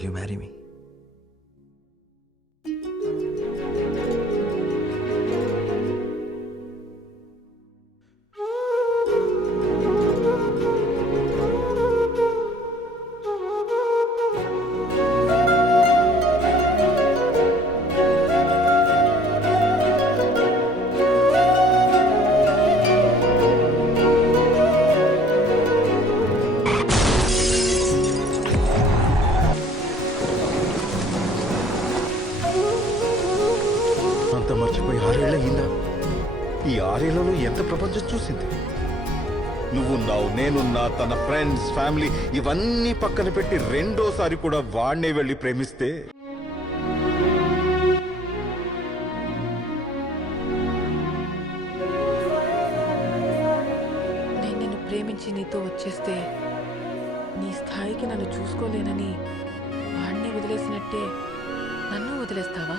Will you marry me? అంత మర్చిపోయి 6 ఏళ్ళయిందా? ఈ 6 ఏళ్లలో ఎంత ప్రపంచం చూసింది. నువ్వున్నావు, నేనున్నా, తన ఫ్రెండ్స్, ఫ్యామిలీ ఇవన్నీ పక్కన పెట్టి రెండోసారి కూడా వాడినే వెళ్ళి ప్రేమిస్తే నేను నిన్ను ప్రేమించి నీతో వచ్చేస్తే నీ స్థాయికి నన్ను చూసుకోలేనని వాడిని వదిలేసినట్టే నన్ను వదిలేస్తావా?